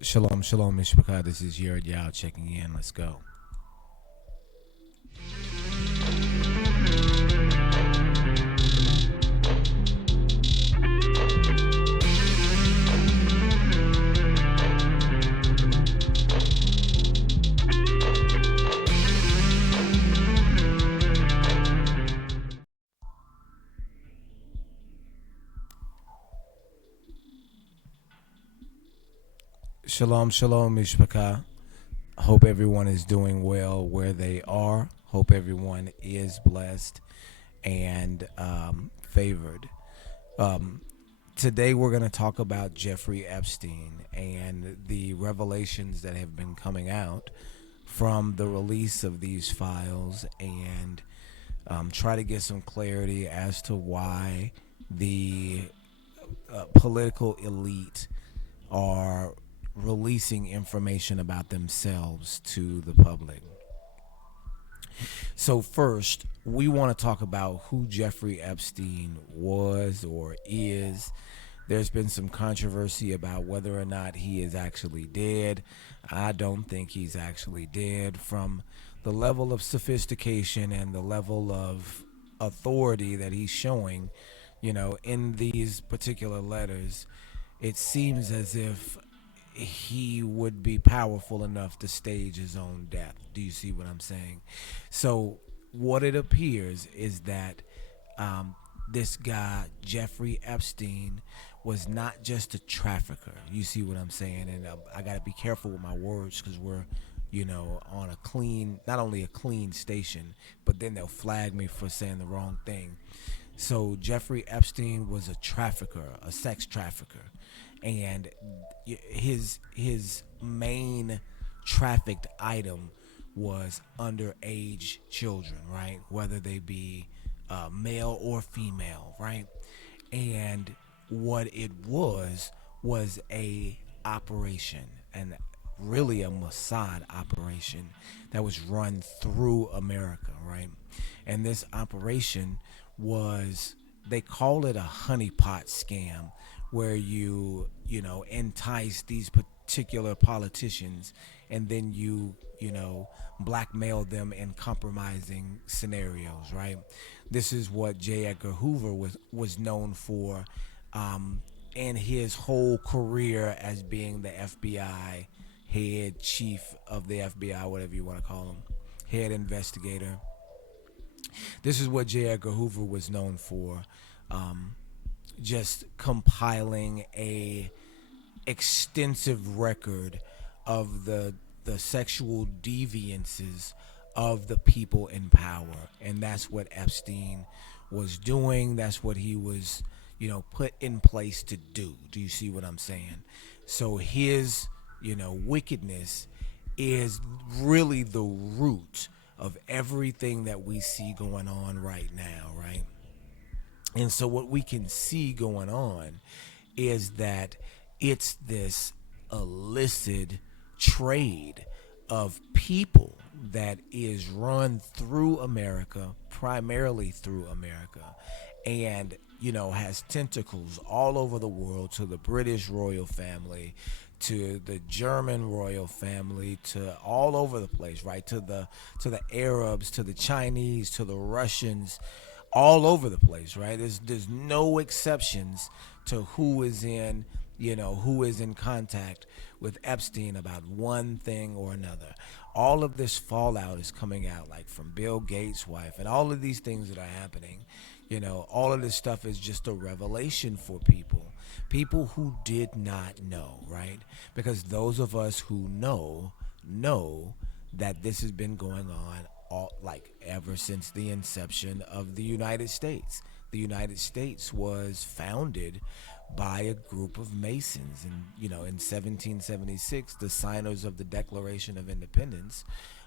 Shalom, shalom, Mishpachah. This is Yerd Yao checking in. Let's go. Shalom, shalom, Mishpachah. Hope everyone is doing well where they are. Hope everyone is blessed and favored. Um, Today we're going to talk about Jeffrey Epstein and the revelations that have been coming out from the release of these files and try to get some clarity as to why the political elite are releasing information about themselves to the public. So, first, we want to talk about who Jeffrey Epstein was or is. There's been some controversy about whether or not he is actually dead. I don't think he's actually dead. From the level of sophistication and the level of authority that he's showing, in these particular letters, it seems as if he would be powerful enough to stage his own death. Do you see what I'm saying? So, what it appears is that this guy, Jeffrey Epstein, was not just a trafficker. You see what I'm saying? And I got to be careful with my words because we're, on a clean, not only a clean station, but then they'll flag me for saying the wrong thing. So Jeffrey Epstein was a trafficker, a sex trafficker, and his main trafficked item was underage children, right? Whether they be male or female, right? And what it was a operation, and really a Mossad operation that was run through America, right? And this operation was, they call it a honeypot scam, where you entice these particular politicians and then blackmail them in compromising scenarios, right? This is what J. Edgar Hoover was known for in his whole career as being the FBI head chief of the FBI, whatever you want to call him, head investigator. This is what J. Edgar Hoover was known for, just compiling a extensive record of the sexual deviances of the people in power, and that's what Epstein was doing. That's what he was, put in place to do. Do you see what I'm saying? So his, wickedness is really the root of everything that we see going on right now, right? And so what we can see going on is that it's this illicit trade of people that is run through America, primarily through America, and has tentacles all over the world, to the British royal family, to the German royal family, to all over the place, right? To the Arabs, to the Chinese, to the Russians, all over the place, right? There's no exceptions to who is in contact with Epstein about one thing or another. All of this fallout is coming out, like from Bill Gates' wife, and all of these things that are happening. All of this stuff is just a revelation for people who did not know, right? Because those of us who know that this has been going on like ever since the inception of the United States. The United States was founded by a group of Masons, and in 1776, the signers of the Declaration of Independence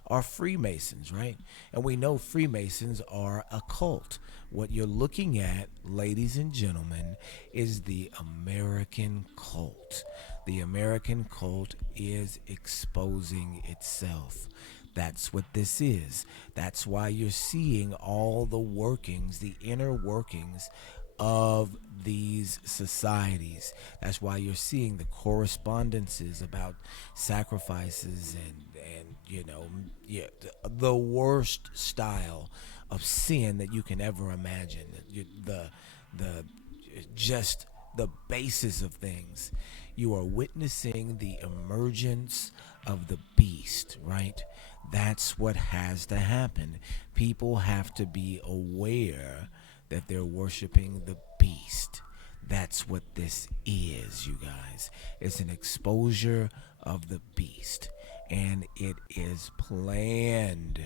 are Freemasons, right? And we know Freemasons are a cult. What you're looking at, ladies and gentlemen, is the American cult. The American cult is exposing itself. That's what this is. That's why you're seeing all the workings, the inner workings of these societies. That's why you're seeing the correspondences about sacrifices and yeah, the worst style of sin that you can ever imagine. The just the basis of things. You are witnessing the emergence of the beast, right? That's what has to happen. People have to be aware that they're worshiping the beast. That's what this is, you guys. It's an exposure of the beast, and it is planned.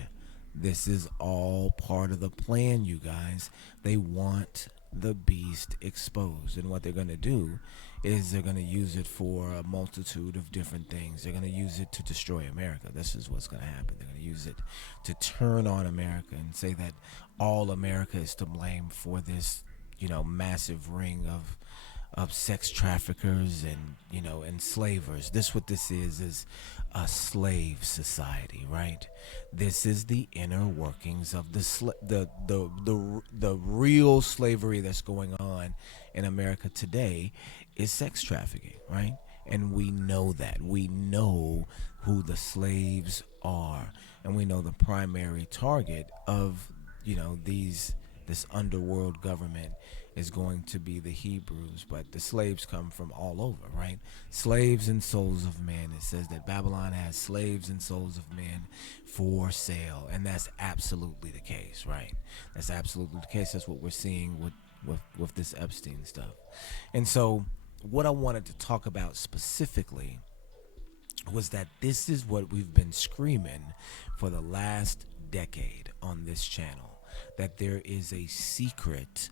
This is all part of the plan, you guys. They want the beast exposed. And what they're going to do is they're going to use it for a multitude of different things. They're going to use it to destroy America. This is what's going to happen. They're going to use it to turn on America and say that all America is to blame for this, massive ring of sex traffickers and enslavers. This what this is a slave society, right? This is the inner workings of the real slavery that's going on in America today is sex trafficking, right? And we know that. We know who the slaves are, and we know the primary target of this underworld government is going to be the Hebrews, but the slaves come from all over, right? Slaves and souls of men. It says that Babylon has slaves and souls of men for sale, and that's absolutely the case, right? That's absolutely the case. That's what we're seeing with this Epstein stuff. And so what I wanted to talk about specifically was that this is what we've been screaming for the last decade on this channel, that there is a secret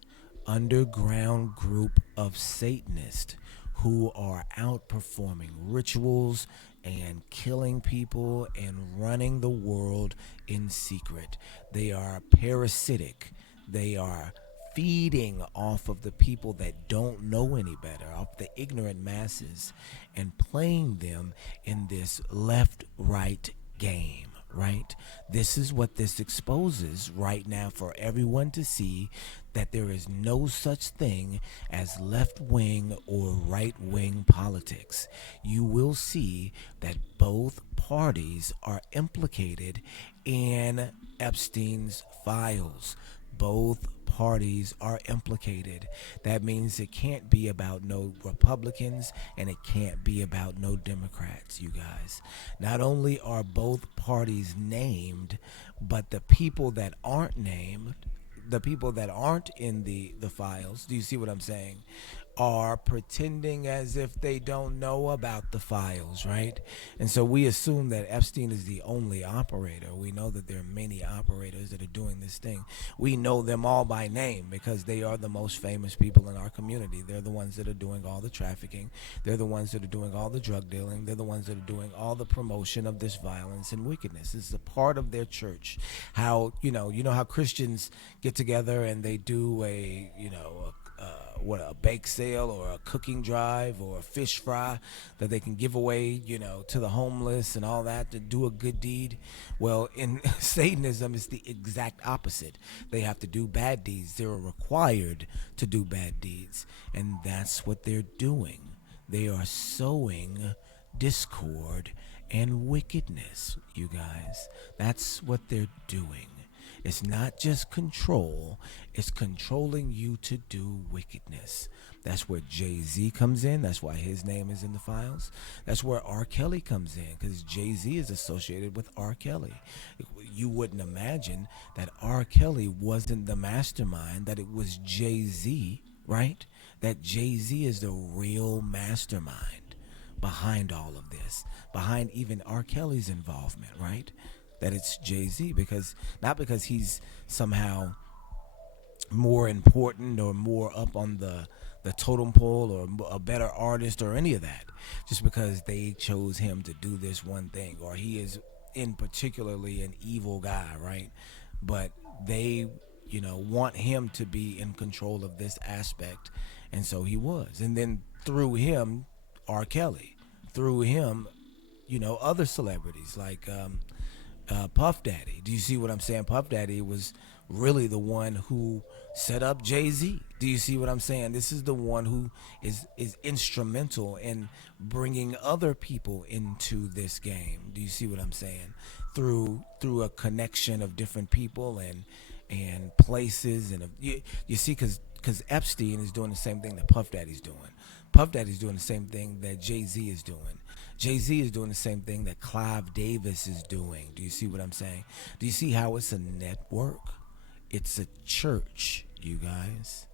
underground group of Satanists who are outperforming rituals and killing people and running the world in secret. They are parasitic. They are feeding off of the people that don't know any better, off the ignorant masses, and playing them in this left-right game. Right? This is what this exposes right now for everyone to see, that there is no such thing as left-wing or right-wing politics. You will see that both parties are implicated in Epstein's files. Both parties are implicated. That means it can't be about no Republicans and it can't be about no Democrats, you guys. Not only are both parties named, but the people that aren't named, the people that aren't in the files, do you see what I'm saying, are pretending as if they don't know about the files, right? And so we assume that Epstein is the only operator. We know that there are many operators that are doing this thing. We know them all by name because they are the most famous people in our community. They're the ones that are doing all the trafficking. They're the ones that are doing all the drug dealing. They're the ones that are doing all the promotion of this violence and wickedness. This is a part of their church. How, how Christians get together and they do a bake sale or a cooking drive or a fish fry that they can give away, to the homeless and all that, to do a good deed. Well, in Satanism, it's the exact opposite. They have to do bad deeds. They're required to do bad deeds. And that's what they're doing. They are sowing discord and wickedness, you guys. That's what they're doing. It's not just control, it's controlling you to do wickedness. That's where Jay-Z comes in. That's why his name is in the files. That's where R. Kelly comes in, because Jay-Z is associated with R. Kelly. You wouldn't imagine that R. Kelly wasn't the mastermind, that it was Jay-Z, right? That Jay-Z is the real mastermind behind all of this, behind even R. Kelly's involvement, right? That it's Jay-Z, because not because he's somehow more important or more up on the totem pole or a better artist or any of that, just because they chose him to do this one thing, or he is in particularly an evil guy, right? But they want him to be in control of this aspect, and so he was. And then through him, R. Kelly, through him, other celebrities like Puff Daddy. Do you see what I'm saying? Puff Daddy was really the one who set up Jay-Z. Do you see what I'm saying? This is the one who is instrumental in bringing other people into this game. Do you see what I'm saying? Through a connection of different people and places you see because Epstein is doing the same thing that Puff Daddy's doing. Puff Daddy's doing the same thing that Jay-Z is doing. Jay-Z is doing the same thing that Clive Davis is doing. Do you see what I'm saying? Do you see how it's a network? It's a church, you guys.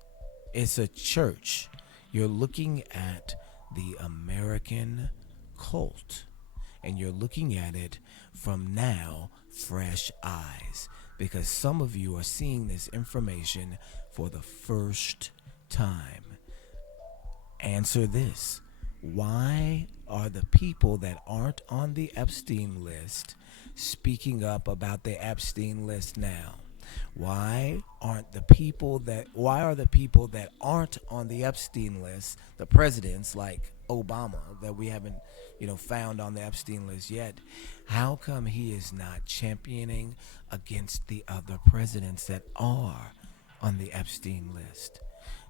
It's a church. You're looking at the American cult, and you're looking at it from now fresh eyes, because some of you are seeing this information for the first time. Answer this. Why are the people that aren't on the Epstein list speaking up about the Epstein list now? Why are the people that aren't on the Epstein list, the presidents like Obama that we haven't, found on the Epstein list yet, how come he is not championing against the other presidents that are on the Epstein list?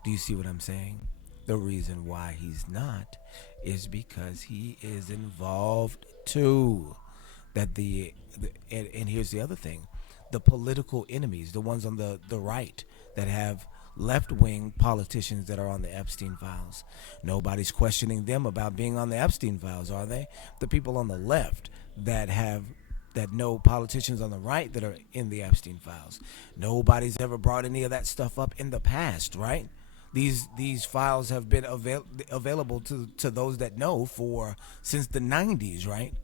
Do you see what I'm saying? The reason why he's not is because he is involved too. And here's the other thing: the political enemies, the ones on the right that have left wing politicians that are on the Epstein files. Nobody's questioning them about being on the Epstein files, are they? The people on the left that know politicians on the right that are in the Epstein files. Nobody's ever brought any of that stuff up in the past, right? These files have been available to those that know for since the 90s, right?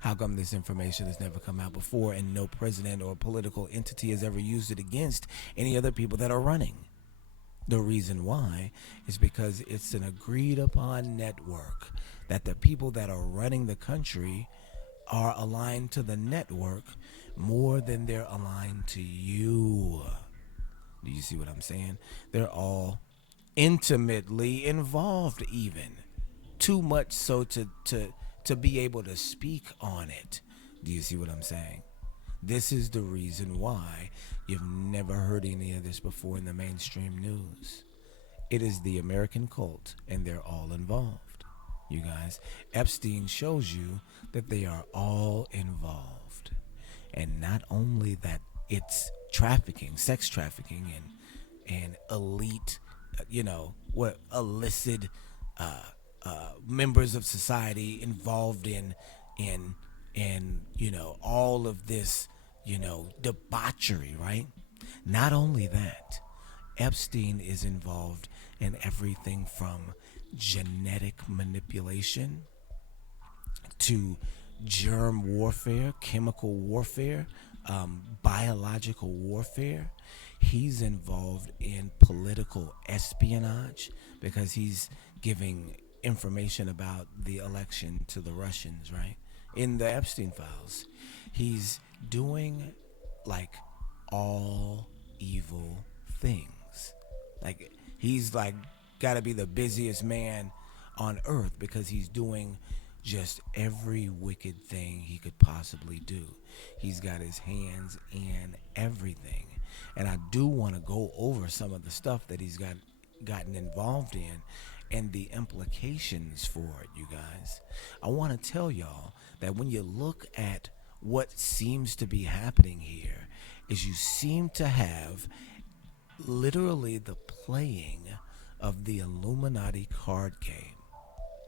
How come this information has never come out before and no president or political entity has ever used it against any other people that are running? The reason why is because it's an agreed upon network that the people that are running the country are aligned to the network more than they're aligned to you. Do you see what I'm saying? They're all intimately involved, even too much so to be able to speak on it. Do you see what I'm saying? This is the reason why you've never heard any of this before in the mainstream news. It is the American cult, and they're all involved. You guys, Epstein shows you that they are all involved. And not only that, it's trafficking, sex trafficking, and elite, what illicit members of society involved in all of this, debauchery, right? Not only that, Epstein is involved in everything from genetic manipulation to germ warfare, chemical warfare, biological warfare. He's involved in political espionage because he's giving information about the election to the Russians, right? In the Epstein files, he's doing like all evil things. Like he's like got to be the busiest man on earth because he's doing just every wicked thing he could possibly do. He's got his hands in everything. And I do want to go over some of the stuff that he's gotten involved in and the implications for it, you guys. I want to tell y'all that when you look at what seems to be happening here is you seem to have literally the playing of the Illuminati card game.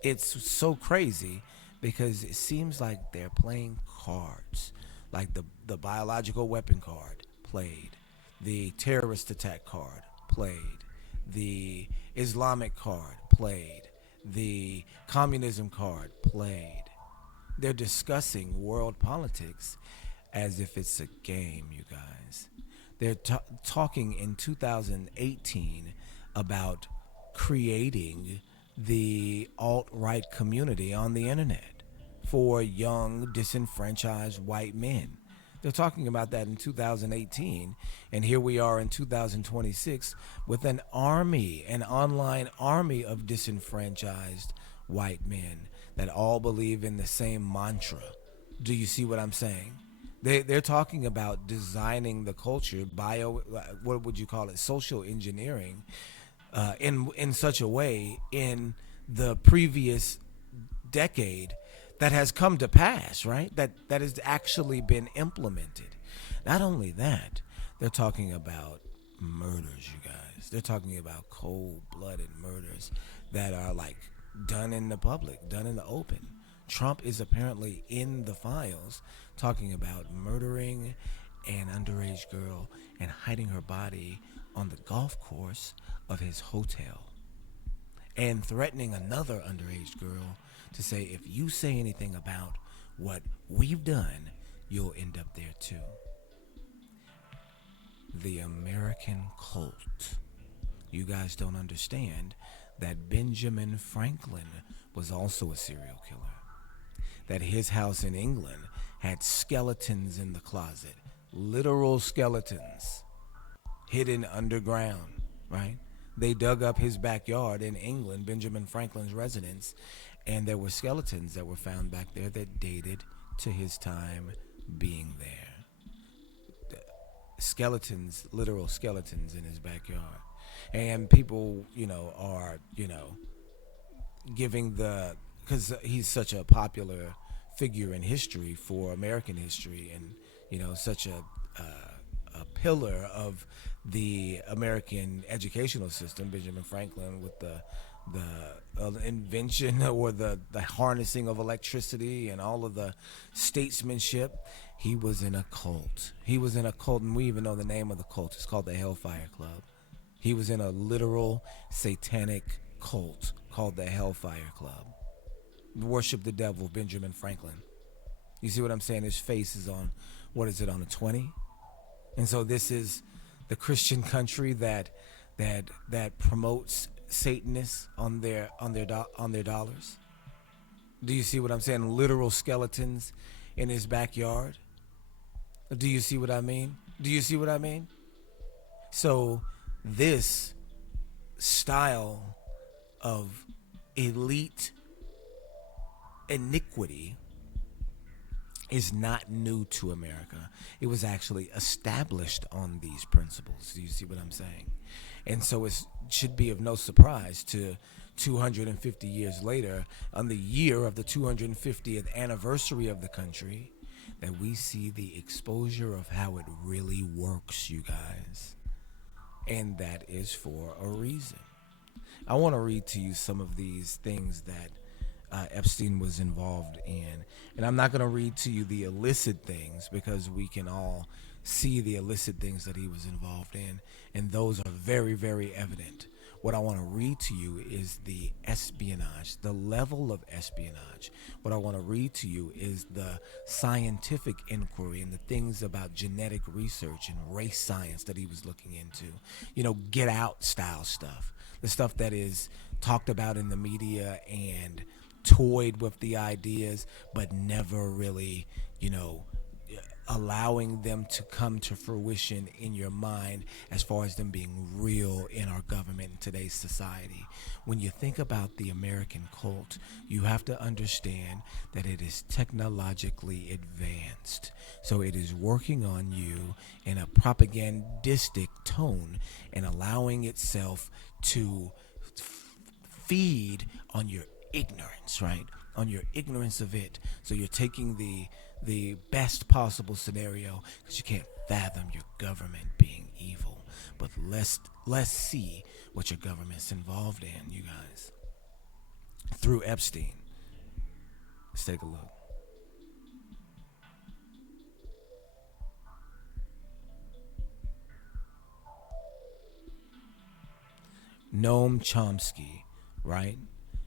It's so crazy because it seems like they're playing cards, like the biological weapon card played, the terrorist attack card played, the Islamic card played, the communism card played. They're discussing world politics as if it's a game, you guys. They're talking in 2018 about creating the alt-right community on the internet for young, disenfranchised white men. They're talking about that in 2018, and here we are in 2026 with an online army of disenfranchised white men that all believe in the same mantra. Do you see what I'm saying? They're talking about designing the culture, what would you call it, social engineering, in such a way in the previous decade that has come to pass, right? That has actually been implemented. Not only that, they're talking about murders, you guys. They're talking about cold-blooded murders that are like done in the public, done in the open. Trump is apparently in the files talking about murdering an underage girl and hiding her body on the golf course of his hotel and threatening another underage girl to say, if you say anything about what we've done, you'll end up there too. The American cult. You guys don't understand that Benjamin Franklin was also a serial killer. That his house in England had skeletons in the closet, literal skeletons hidden underground, right? They dug up his backyard in England, Benjamin Franklin's residence, and there were skeletons that were found back there that dated to his time being there. Skeletons, literal skeletons in his backyard. And people, are, giving because he's such a popular figure in history for American history, and such a pillar of the American educational system. Benjamin Franklin with the invention or the harnessing of electricity and all of the statesmanship. He was in a cult. He was in a cult, and we even know the name of the cult. It's called the Hellfire Club. He was in a literal satanic cult called the Hellfire Club. Worship the devil, Benjamin Franklin. You see what I'm saying? His face is on, what is it, on a 20? And so this is the Christian country that promotes Satanists on their dollars. Do you see what I'm saying? Literal skeletons in his backyard. Do you see what I mean? Do you see what I mean? So this style of elite iniquity is not new to America. It was actually established on these principles. Do you see what I'm saying? And so it should be of no surprise to 250 years later, on the year of the 250th anniversary of the country, that we see the exposure of how it really works, you guys. And that is for a reason. I want to read to you some of these things that Epstein was involved in. And I'm not going to read to you the illicit things because we can all see the illicit things that he was involved in. And those are very, very evident. What I want to read to you is the espionage, the level of espionage. What I want to read to you is the scientific inquiry and the things about genetic research and race science that he was looking into. Get out style stuff. The stuff that is talked about in the media and toyed with the ideas, but never really, allowing them to come to fruition in your mind as far as them being real in our government in today's society. When you think about the American cult, you have to understand that it is technologically advanced. So it is working on you in a propagandistic tone and allowing itself to feed on your ignorance, right? On your ignorance of it. So you're taking the best possible scenario because you can't fathom your government being evil. But let's see what your government's involved in, you guys. Through Epstein. Let's take a look. Noam Chomsky, right?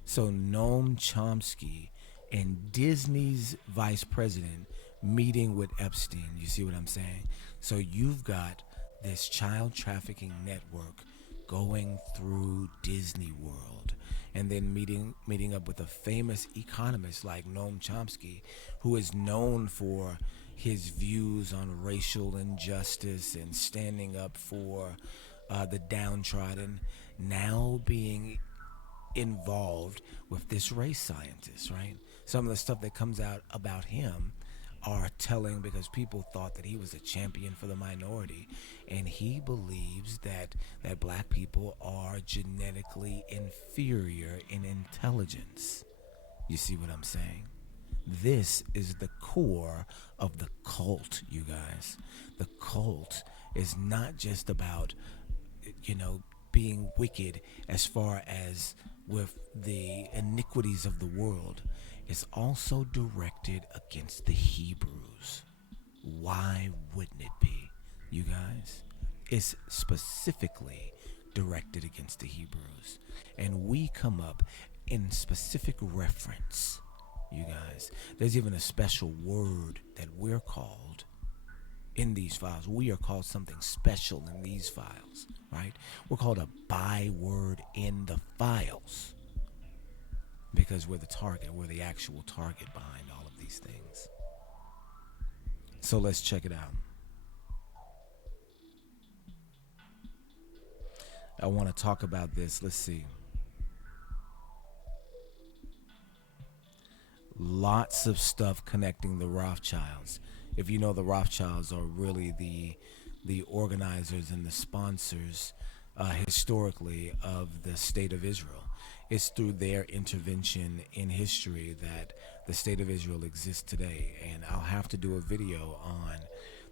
So Noam Chomsky and Disney's vice president meeting with Epstein. You see what I'm saying? So you've got this child trafficking network going through Disney World, and then meeting up with a famous economist like Noam Chomsky, who is known for his views on racial injustice and standing up for the downtrodden, now being involved with this race scientist, right? Some of the stuff that comes out about him are telling, because people thought that he was a champion for the minority, and he believes that black people are genetically inferior in intelligence. You see what I'm saying? This is the core of the cult, you guys. The cult is not just about, you know, being wicked as far as with the iniquities of the world. It's also directed against the Hebrews. Why wouldn't it be, you guys? It's specifically directed against the Hebrews. And we come up in specific reference, you guys. There's even a special word that we're called in these files. We are called something special in these files, right? We're called a byword in the files because we're the target. We're the actual target behind all of these things. So let's check it out. I want to talk about this. Let's see. Lots of stuff connecting the Rothschilds. If you know, the Rothschilds are really the organizers and the sponsors historically of the state of Israel. It's through their intervention in history that the state of Israel exists today. And I'll have to do a video on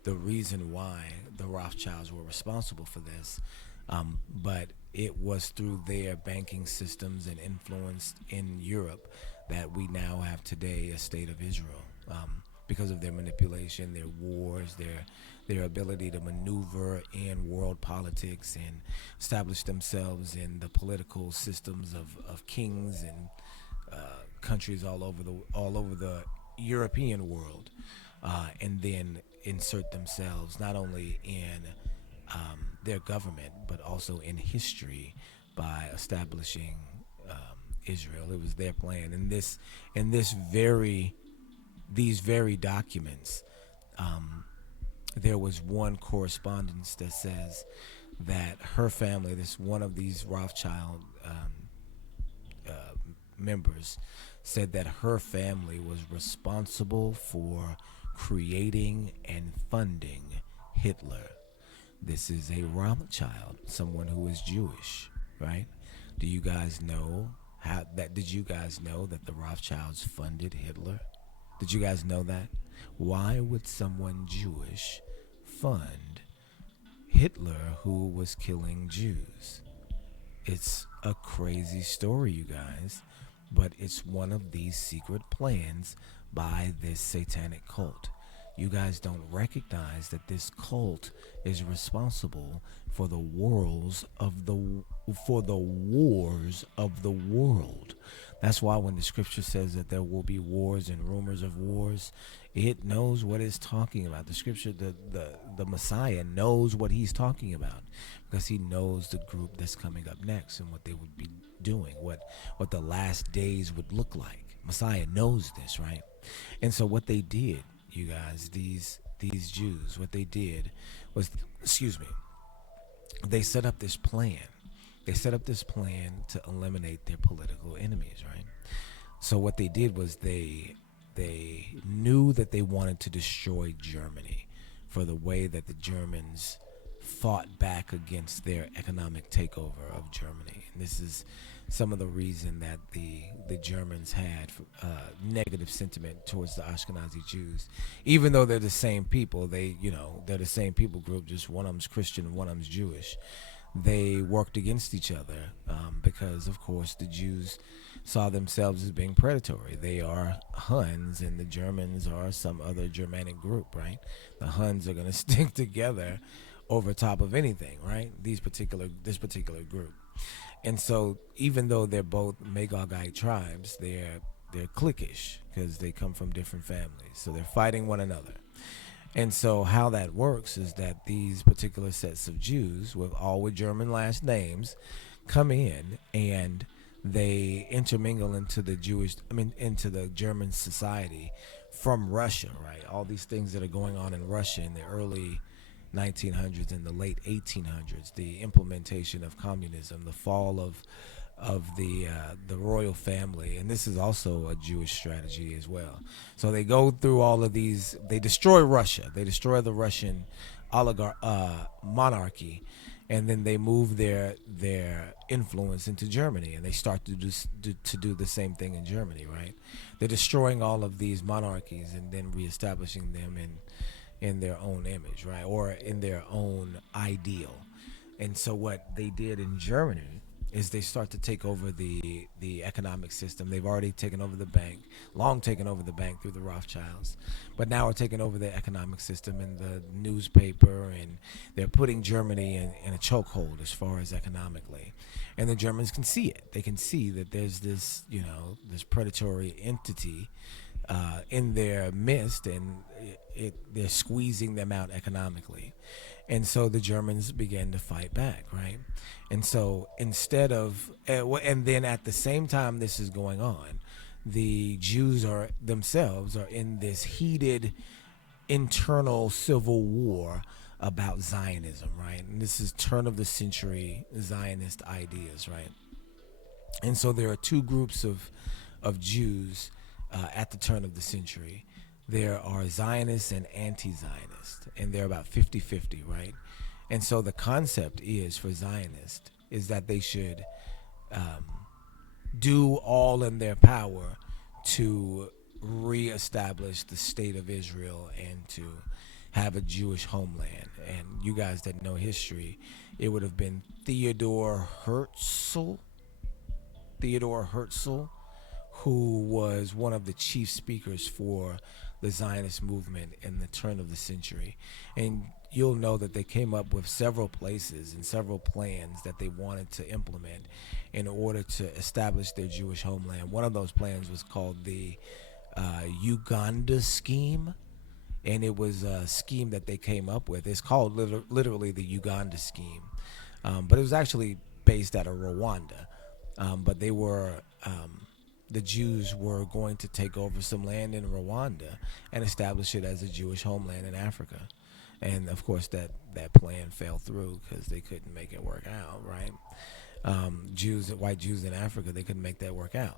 the reason why the Rothschilds were responsible for this. But it was through their banking systems and influence in Europe that we now have today a state of Israel. Because of their manipulation, their wars, their ability to maneuver in world politics and establish themselves in the political systems of kings and countries all over the European world, and then insert themselves not only in their government but also in history by establishing Israel. It was their plan. And these very documents, there was one correspondence that says that her family, this one of these Rothschild members, said that her family was responsible for creating and funding Hitler. This is a Rothschild, someone who is Jewish, right? Do you guys know how that? Did you guys know that the Rothschilds funded Hitler? Did you guys know that? Why would someone Jewish fund Hitler, who was killing Jews? It's a crazy story, you guys, but it's one of these secret plans by this satanic cult. You guys don't recognize that this cult is responsible for the wars of the world. That's why when the scripture says that there will be wars and rumors of wars, it knows what it's talking about. The scripture, the Messiah knows what he's talking about because he knows the group that's coming up next and what they would be doing, what the last days would look like. Messiah knows this, right? And so what they did, you guys, these Jews, what they did was, they set up this plan. They set up this plan to eliminate their political enemies, right? So what they did was they knew that they wanted to destroy Germany for the way that the Germans fought back against their economic takeover of Germany. And this is some of the reason that the Germans had negative sentiment towards the Ashkenazi Jews, even though they're the same people. They're the same people group, just one of them's Christian and one of them's Jewish. They worked against each other because, of course, the Jews saw themselves as being predatory. They are Huns, and the Germans are some other Germanic group, right? The Huns are going to stick together over top of anything, right? This particular group. And so even though they're both Magogite tribes, they're cliquish because they come from different families. So they're fighting one another. And so how that works is that these particular sets of Jews with German last names come in and they intermingle into the German society from Russia, right? All these things that are going on in Russia in the early 1900s and the late 1800s, the implementation of communism, the fall of the royal family, and this is also a Jewish strategy as well. So they go through all of these. They destroy Russia. They destroy the Russian monarchy, and then they move their influence into Germany, and they start to do the same thing in Germany. Right? They're destroying all of these monarchies and then reestablishing them in their own image, right, or in their own ideal. And so what they did in Germany is they start to take over the economic system. They've already taken over the bank, long taken over the bank through the Rothschilds, but now are taking over the economic system and the newspaper, and they're putting Germany in a chokehold as far as economically. And the Germans can see it. They can see that there's this, this predatory entity in their midst, and they're squeezing them out economically. And so the Germans began to fight back, right? And so instead of, and then at the same time this is going on, the Jews are themselves are in this heated internal civil war about Zionism, right? And this is turn of the century Zionist ideas, right? And so there are two groups of Jews at the turn of the century. There are Zionists and anti-Zionists, and they're about 50-50, right? And so the concept is for Zionists is that they should do all in their power to reestablish the state of Israel and to have a Jewish homeland. And you guys that know history, it would have been Theodore Herzl, who was one of the chief speakers for the Zionist movement in the turn of the century. And you'll know that they came up with several places and several plans that they wanted to implement in order to establish their Jewish homeland. One of those plans was called the Uganda Scheme, and it was a scheme that they came up with. It's called literally the Uganda Scheme, but it was actually based out of Rwanda. But they were the Jews were going to take over some land in Rwanda and establish it as a Jewish homeland in Africa. And of course, that plan fell through because they couldn't make it work out, right? White Jews in Africa, they couldn't make that work out.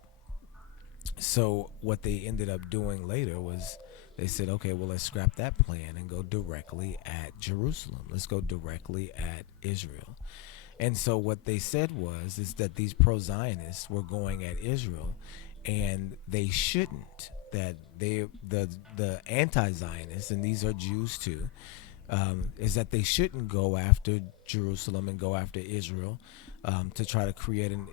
So what they ended up doing later was they said, okay, well, let's scrap that plan and go directly at Jerusalem. Let's go directly at Israel. And so what they said is that these pro-Zionists were going at Israel, and they shouldn't. That the anti-Zionists, and these are Jews too, is that they shouldn't go after Jerusalem and go after Israel to try to create an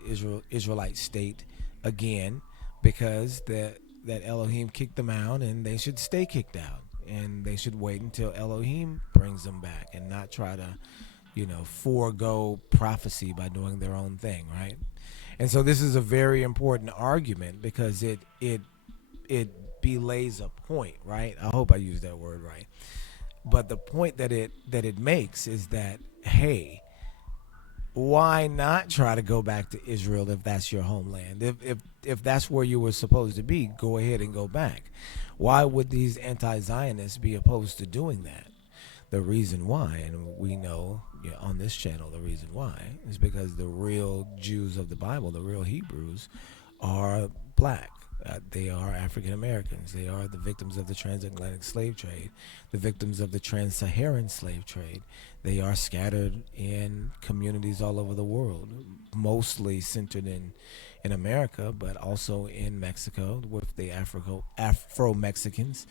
Israelite state again, because that Elohim kicked them out, and they should stay kicked out, and they should wait until Elohim brings them back and not try to forego prophecy by doing their own thing, right? And so this is a very important argument because it belays a point, right? I hope I used that word right. But the point that it makes is that, hey, why not try to go back to Israel if that's your homeland? If that's where you were supposed to be, go ahead and go back. Why would these anti-Zionists be opposed to doing that? The reason why, and we know on this channel the reason why, is because the real Jews of the Bible, the real Hebrews, are black. They are African Americans. They are the victims of the transatlantic slave trade, the victims of the trans-Saharan slave trade. They are scattered in communities all over the world, mostly centered in America, but also in Mexico with the Afro-Mexicans,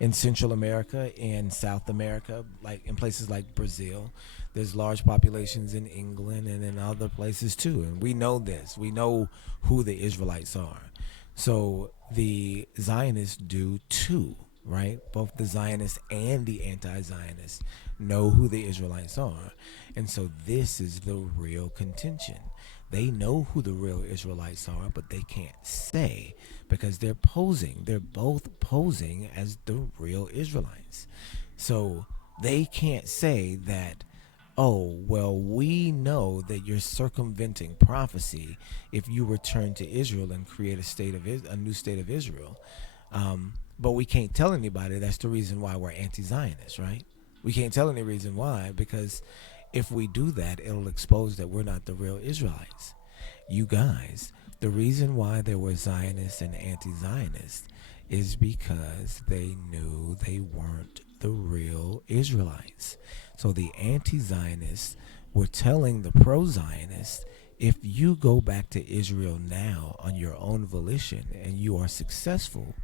in Central America, in South America, like in places like Brazil. There's large populations in England and in other places too. And we know this. We know who the Israelites are. So the Zionists do too, right? Both the Zionists and the anti-Zionists know who the Israelites are. And so this is the real contention. They know who the real Israelites are, but they can't say because they're both posing as the real Israelites. So they can't say that, oh, well, we know that you're circumventing prophecy if you return to Israel and create a new state of Israel. But we can't tell anybody that's the reason why we're anti-Zionist, right? We can't tell any reason why, because if we do that, it'll expose that we're not the real Israelites. You guys, the reason why there were Zionists and anti-Zionists is because they knew they weren't the real Israelites. So the anti-Zionists were telling the pro-Zionists, if you go back to Israel now on your own volition and you are successful,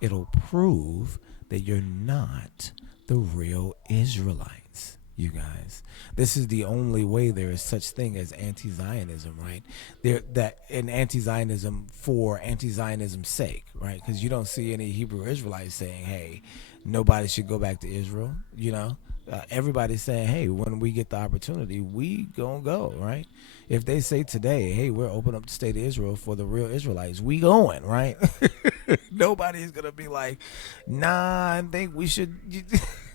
it'll prove that you're not the real Israelites. You guys, this is the only way there is such thing as anti-Zionism, right? There that an anti-Zionism for anti-Zionism's sake, right? Because you don't see any Hebrew Israelites saying, "Hey, nobody should go back to Israel." Everybody's saying, "Hey, when we get the opportunity, we gonna go," right? If they say today, "Hey, we're opening up the state of Israel for the real Israelites," we going, right? Nobody's gonna be like, "Nah, I think we should."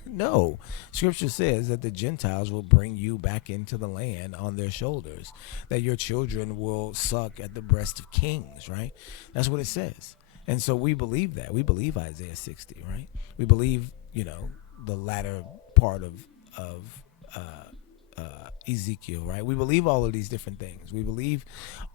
No, Scripture says that the Gentiles will bring you back into the land on their shoulders, that your children will suck at the breast of kings, right? That's what it says. And so we believe that. We believe Isaiah 60, right? We believe, the latter part of Ezekiel, right? We believe all of these different things. We believe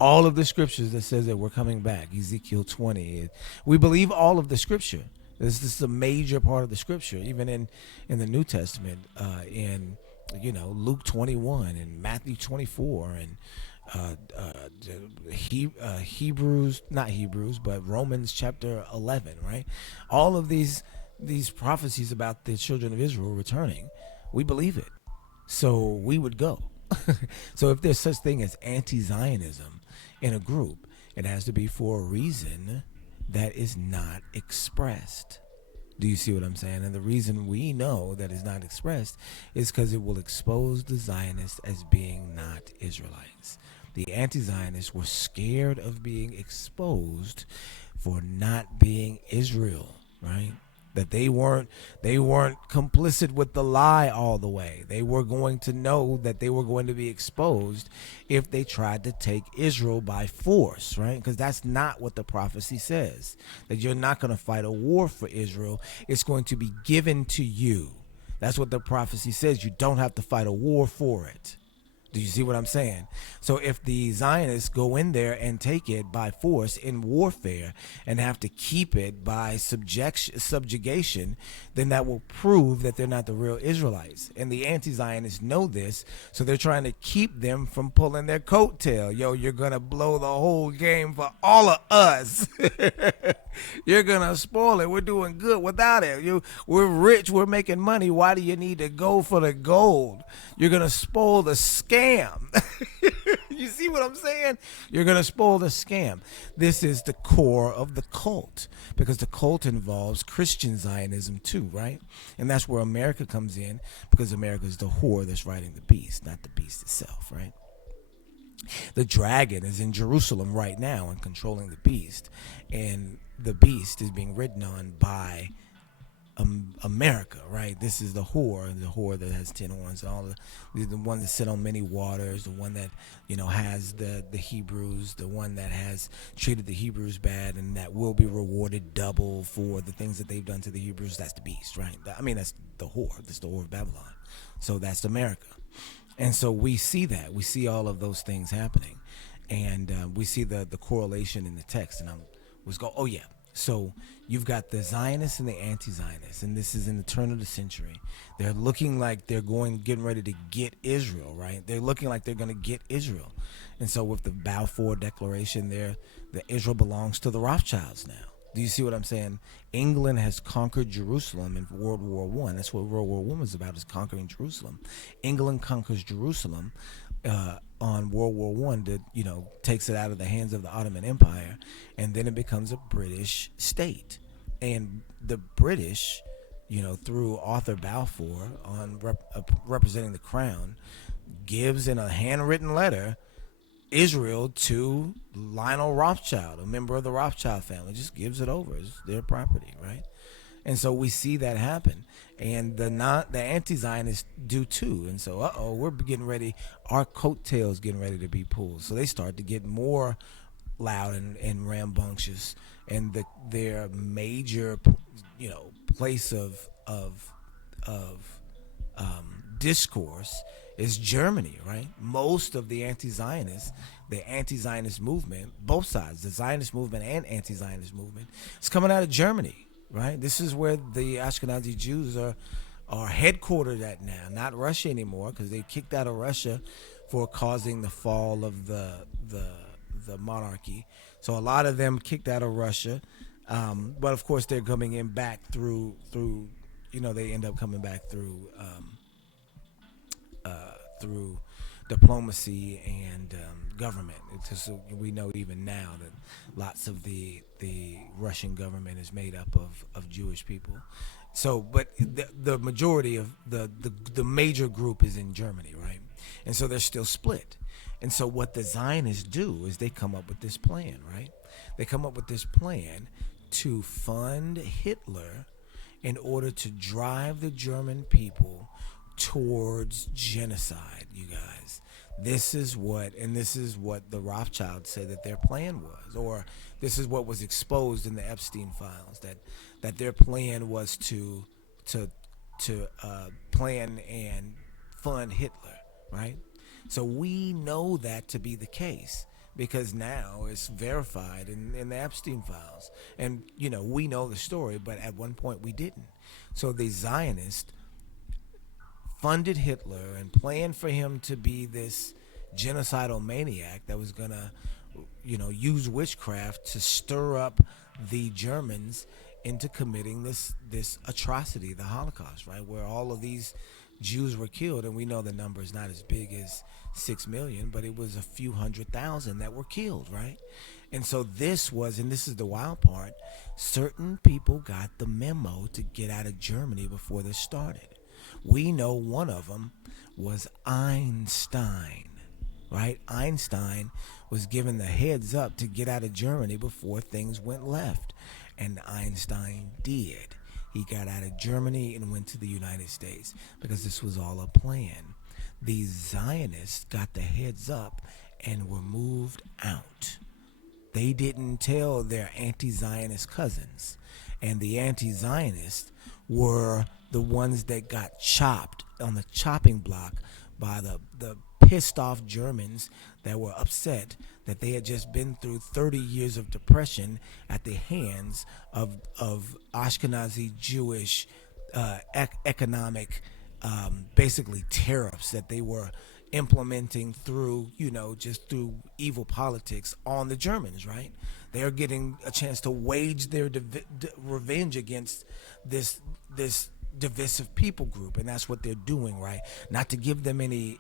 all of the scriptures that says that we're coming back. Ezekiel 20. We believe all of the scripture. This is a major part of the scripture, even in the New Testament, in Luke 21 and Matthew 24 and Hebrews, not Hebrews, but Romans chapter 11, right? All of these prophecies about the children of Israel returning, we believe it. So we would go. So if there's such thing as anti-Zionism in a group, it has to be for a reason that is not expressed. Do you see what I'm saying? And the reason we know that is not expressed is because it will expose the Zionists as being not Israelites. The anti-Zionists were scared of being exposed for not being Israel, right? That they weren't complicit with the lie all the way. They were going to know that they were going to be exposed if they tried to take Israel by force, right? Because that's not what the prophecy says. That you're not going to fight a war for Israel. It's going to be given to you. That's what the prophecy says. You don't have to fight a war for it. Do you see what I'm saying? So if the Zionists go in there and take it by force in warfare and have to keep it by subjugation, then that will prove that they're not the real Israelites. And the anti-Zionists know this, so they're trying to keep them from pulling their coattail. Yo, you're going to blow the whole game for all of us. You're going to spoil it. We're doing good without it. We're rich. We're making money. Why do you need to go for the gold? You're going to spoil the scam. You see what I'm saying? You're going to spoil the scam. This is the core of the cult, because the cult involves Christian Zionism too, right? And that's where America comes in, because America is the whore that's riding the beast, not the beast itself, right? The dragon is in Jerusalem right now and controlling the beast, and the beast is being ridden on by America, right? This is the whore that has 10 horns, and all the one that sit on many waters, the one that has the Hebrews, the one that has treated the Hebrews bad and that will be rewarded double for the things that they've done to the Hebrews. That's the beast, right? That's the whore. That's the whore of Babylon. So that's America. And so we see that. We see all of those things happening. And we see the correlation in the text. And oh yeah. So you've got the Zionists and the anti-Zionists, and this is in the turn of the century. They're looking like they're getting ready to get Israel, right? They're looking like they're going to get Israel. And so with the Balfour Declaration there, the Israel belongs to the Rothschilds now. Do you see what I'm saying? England has conquered Jerusalem in World War I. That's what World War I was about, is conquering Jerusalem. England conquers Jerusalem on World War I, that takes it out of the hands of the Ottoman Empire, and then it becomes a British state. And the British, through Arthur Balfour, on representing the Crown, gives in a handwritten letter Israel to Lionel Rothschild, a member of the Rothschild family. Just gives it over. It's their property, right? And so we see that happen, and the anti-Zionists do too. And so, we're getting ready. Our coattails getting ready to be pulled. So they start to get more loud and rambunctious, and their major, place of discourse is Germany, right? Most of the anti-Zionist movement, both sides, the Zionist movement and anti-Zionist movement, is coming out of Germany, right? This is where the Ashkenazi Jews are headquartered at now, not Russia anymore, because they kicked out of Russia for causing the fall of the monarchy. So a lot of them kicked out of Russia, but of course they're coming in back through they end up coming back through diplomacy and government. It's just, we know even now that lots of the Russian government is made up of Jewish people. So, but the majority of the major group is in Germany, right? And so they're still split. And so what the Zionists do is they come up with this plan, right? They come up with this plan to fund Hitler in order to drive the German people towards genocide, you guys. This is what the Rothschilds said that their plan was, or this is what was exposed in the Epstein files, that their plan was to plan and fund Hitler, right? So we know that to be the case because now it's verified in the Epstein files. And, we know the story, but at one point we didn't. So the Zionists funded Hitler and planned for him to be this genocidal maniac that was going to, use witchcraft to stir up the Germans into committing this atrocity, the Holocaust, right? Where all of these Jews were killed, and we know the number is not as big as 6 million, but it was a few 100,000 that were killed, right? And so this is the wild part, certain people got the memo to get out of Germany before this started. We know one of them was Einstein, right? Einstein was given the heads up to get out of Germany before things went left, and Einstein did. He got out of Germany and went to the United States because this was all a plan. These Zionists got the heads up and were moved out. They didn't tell their anti-Zionist cousins. And the anti-Zionists were the ones that got chopped on the chopping block by the pissed off Germans that were upset that they had just been through 30 years of depression at the hands of Ashkenazi Jewish economic, basically tariffs that they were implementing through, just through evil politics on the Germans, right? They're getting a chance to wage their revenge against this divisive people group, and that's what they're doing, right? Not to give them any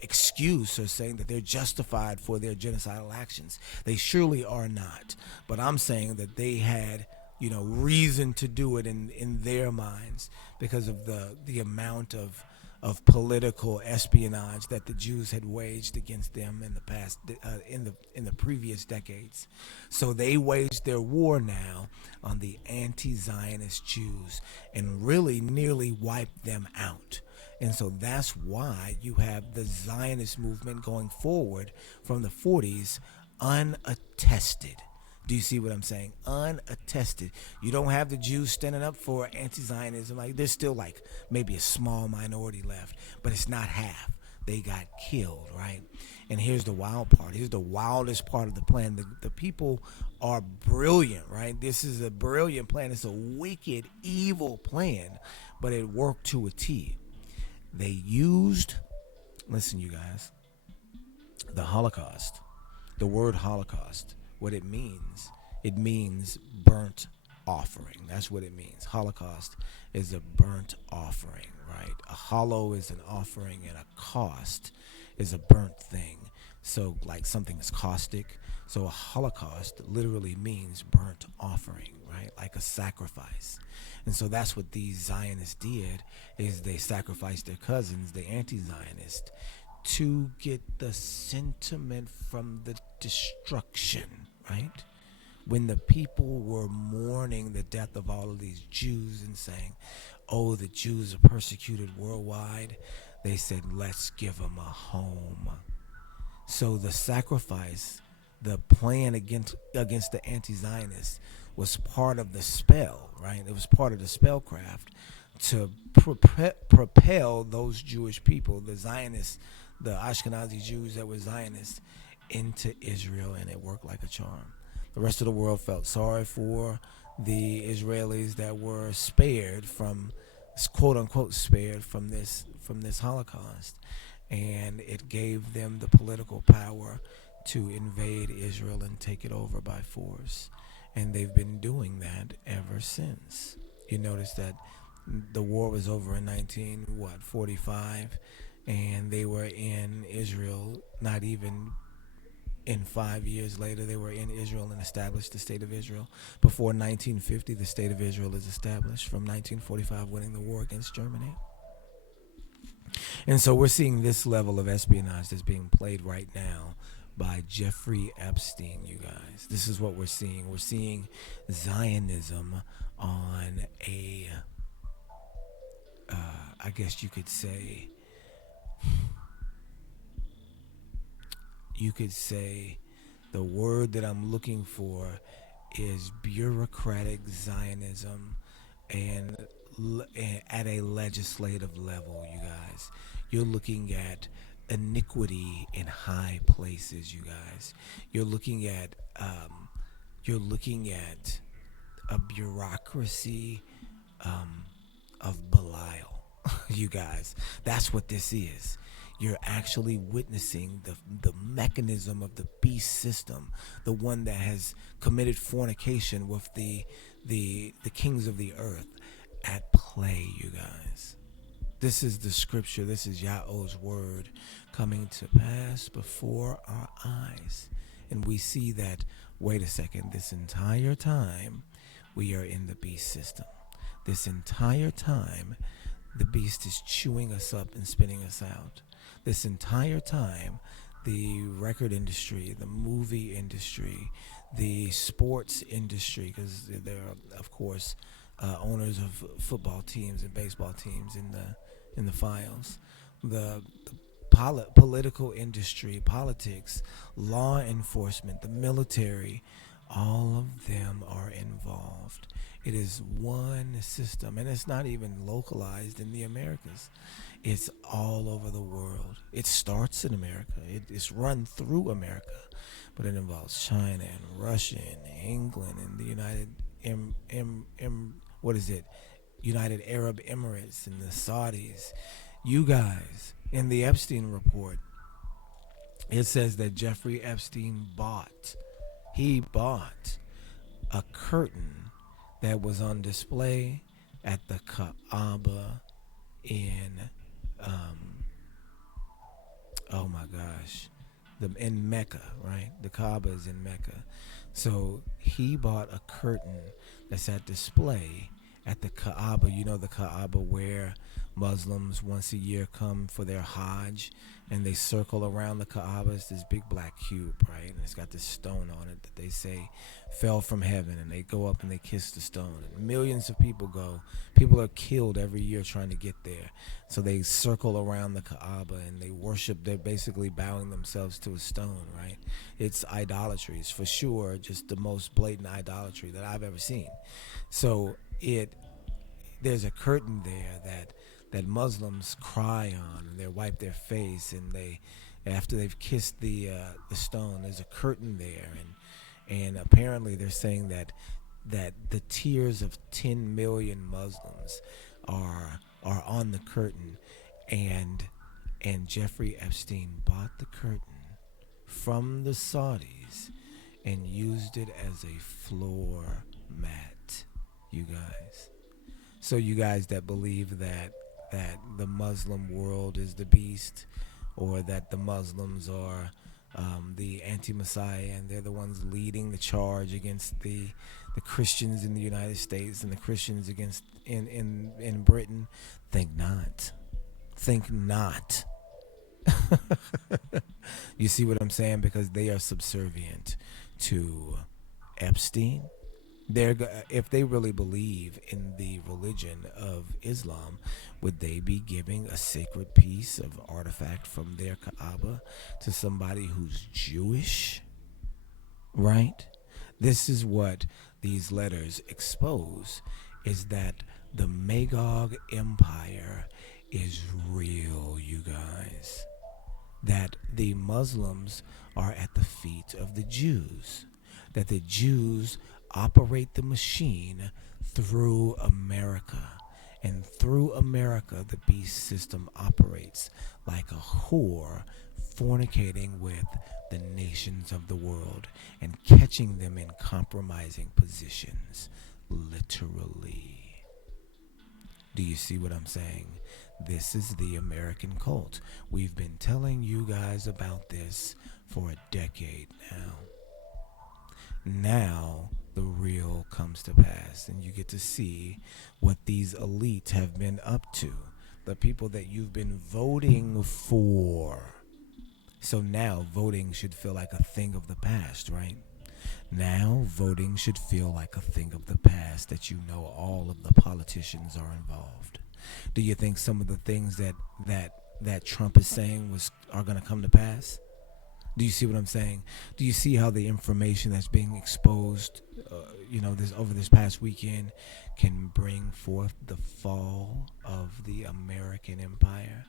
excuse or saying that they're justified for their genocidal actions. They surely are not. But I'm saying that they had, reason to do it in their minds because of the amount of political espionage that the Jews had waged against them in the past, in the previous decades. So they waged their war now on the anti-Zionist Jews and really nearly wiped them out. And so that's why you have the Zionist movement going forward from the 40s unattested. Do you see what I'm saying? Unattested. You don't have the Jews standing up for anti-Zionism. Like, there's still like maybe a small minority left, but it's not half. They got killed, right? And here's the wild part. Here's the wildest part of the plan. The people are brilliant, right? This is a brilliant plan. It's a wicked, evil plan, but it worked to a T. They used, listen, you guys, the Holocaust, the word Holocaust, what it means burnt offering. That's what it means. Holocaust is a burnt offering, right? A hollow is an offering and a cost is a burnt thing. So like something is caustic. So a Holocaust literally means burnt offering, right? Like a sacrifice. And so that's what these Zionists did, is they sacrificed their cousins, the anti-Zionists, to get the sentiment from the destruction, right? When the people were mourning the death of all of these Jews and saying, oh, the Jews are persecuted worldwide, they said, let's give them a home. So the sacrifice, the plan against the anti-Zionists was part of the spell, right? It was part of the spellcraft propel those Jewish people, the Zionists, the Ashkenazi Jews that were Zionists, into Israel, and it worked like a charm. The rest of the world felt sorry for the Israelis that were spared from, quote unquote, spared from this Holocaust, and it gave them the political power to invade Israel and take it over by force, and they've been doing that ever since. You notice that the war was over in 1945, and they were in Israel not even in 5 years later. They were in Israel and established the state of Israel. Before 1950, the state of Israel is established, from 1945 winning the war against Germany. And so we're seeing this level of espionage that's being played right now by Jeffrey Epstein, you guys. This is what we're seeing. We're seeing Zionism on a, I guess you could say, the word that I'm looking for is bureaucratic Zionism, and at a legislative level, you guys. You're looking at iniquity in high places, you guys. You're looking at a bureaucracy of Belial, you guys. That's what this is. You're actually witnessing the mechanism of the beast system, the one that has committed fornication with the kings of the earth at play, you guys. This is the scripture. This is Yahweh's word coming to pass before our eyes. And we see that, wait a second, this entire time we are in the beast system. This entire time the beast is chewing us up and spitting us out. This entire time the record industry, the movie industry, the sports industry, because there are, of course, owners of football teams and baseball teams in the files, the political industry, politics, law enforcement, the military, all of them are involved. It is one system, and it's not even localized in the Americas. It's all over the world. It starts in America. It's run through America, but it involves China and Russia and England and the United Arab Emirates and the Saudis. You guys, in the Epstein report, it says that Jeffrey Epstein bought a curtain that was on display at the Kaaba in in Mecca, right? The Kaaba is in Mecca. So he bought a curtain that's at display at the Kaaba. You know, the Kaaba where Muslims once a year come for their Hajj, and they circle around the Kaaba. It's this big black cube, right? And it's got this stone on it that they say fell from heaven, and they go up and they kiss the stone. And millions of people go. People are killed every year trying to get there. So they circle around the Kaaba and they worship. They're basically bowing themselves to a stone, right? It's idolatry. It's for sure just the most blatant idolatry that I've ever seen. So there's a curtain there that Muslims cry on, and they wipe their face, and after they've kissed the stone, there's a curtain there, and apparently they're saying that the tears of 10 million Muslims are on the curtain, and Jeffrey Epstein bought the curtain from the Saudis and used it as a floor mat, you guys. So you guys that believe that the Muslim world is the beast, or that the Muslims are the anti-Messiah, and they're the ones leading the charge against the Christians in the United States and the Christians against in Britain, think not. You see what I'm saying? Because they are subservient to Epstein. If they really believe in the religion of Islam, would they be giving a sacred piece of artifact from their Kaaba to somebody who's Jewish? Right? This is what these letters expose, is that The Magog Empire is real, you guys. That the Muslims are at the feet of the Jews. That the Jews operate the machine through America. And through America, the beast system operates like a whore, fornicating with the nations of the world and catching them in compromising positions, literally. Do you see what I'm saying? This is the American cult. We've been telling you guys about this for a decade now. Now the real comes to pass, and you get to see what these elites have been up to. The people that you've been voting for. So now voting should feel like a thing of the past, right? Now voting should feel like a thing of the past, that you know all of the politicians are involved. Do you think some of the things that Trump is saying was are going to come to pass? Do you see what I'm saying? Do you see how the information that's being exposed, this over this past weekend, can bring forth the fall of the American empire?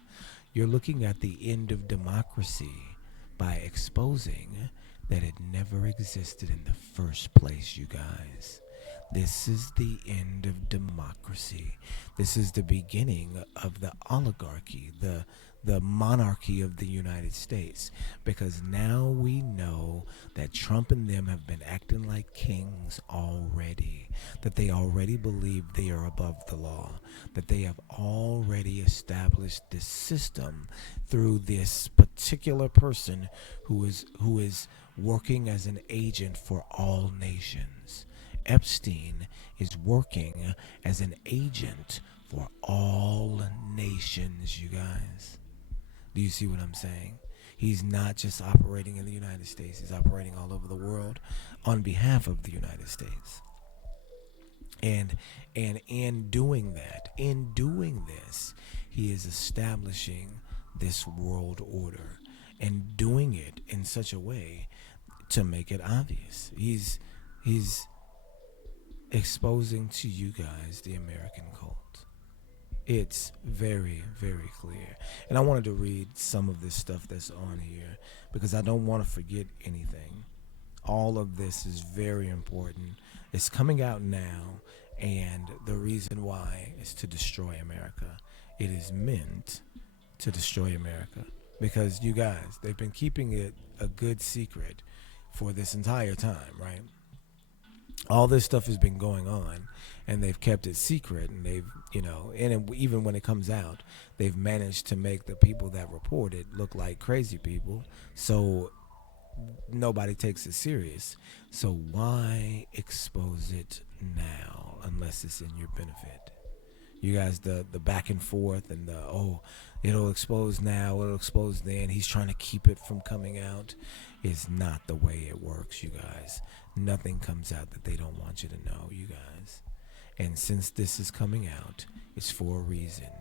You're looking at the end of democracy by exposing that it never existed in the first place, you guys. This is the end of democracy. This is the beginning of the oligarchy, the monarchy of the United States. Because now we know that Trump and them have been acting like kings already. That they already believe they are above the law. That they have already established this system through this particular person who is working as an agent for all nations. Epstein is working as an agent for all nations, you guys. Do you see what I'm saying? He's not just operating in the United States, he's operating all over the world on behalf of the United States. And in doing that, in doing this, he is establishing this world order and doing it in such a way to make it obvious. He's exposing to you guys the American cult. It's very, very clear. And I wanted to read some of this stuff that's on here because I don't want to forget anything. All of this is very important. It's coming out now, and the reason why is to destroy America. It is meant to destroy America because you guys, they've been keeping it a good secret for this entire time, right? All this stuff has been going on, and they've kept it secret, and even when it comes out, they've managed to make the people that report it look like crazy people, so nobody takes it serious. So why expose it now unless it's in your benefit? You guys, the back and forth and it'll expose now, it'll expose then, he's trying to keep it from coming out, is not the way it works, you guys. Nothing comes out that they don't want you to know, you guys. And since this is coming out, it's for a reason.